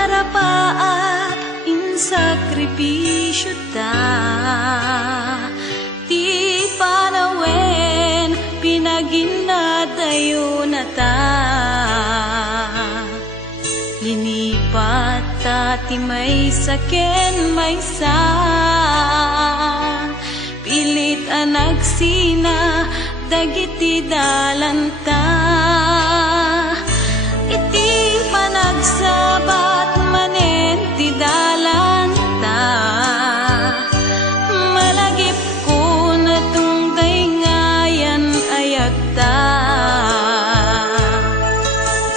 narapaat in sakripisyo ta, ti panawen pinaginadayo na ta. Linipat ta ti may saken may sa, pilit anagsina dagiti dalanta. Iti panagsabat manen ti dalanta, malagip ko na tunggay ngayan ayagta.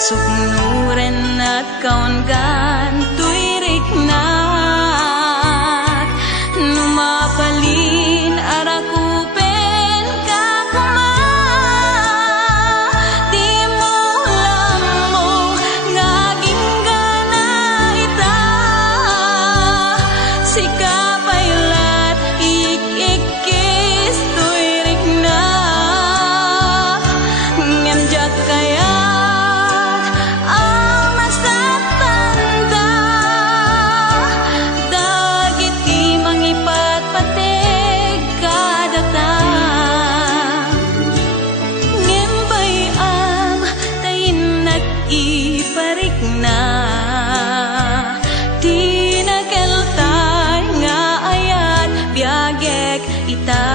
Suknuren at kaungan tuirik nak, numapalin arakupen ka kuma. Di mo lamo ngaging gana ita, sikapaylat ik-ikis tuirik nak, ngamjak kaya iparik na di nakeltay nga ayat biagek ita.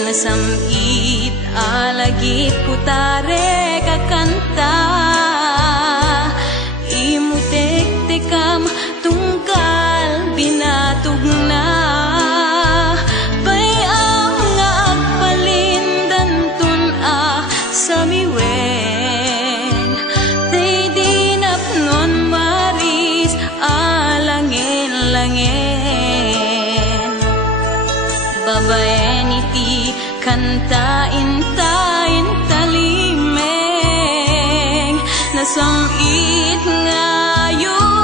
Nasamit alagi putare kakanta, imutek-tekam tungkal binatog na. Bayam nga agpalindan tun sa miwen, tay dinapnon maris alangin-langin. Babaen iti kantain tayin talimeng, nasamit ngayon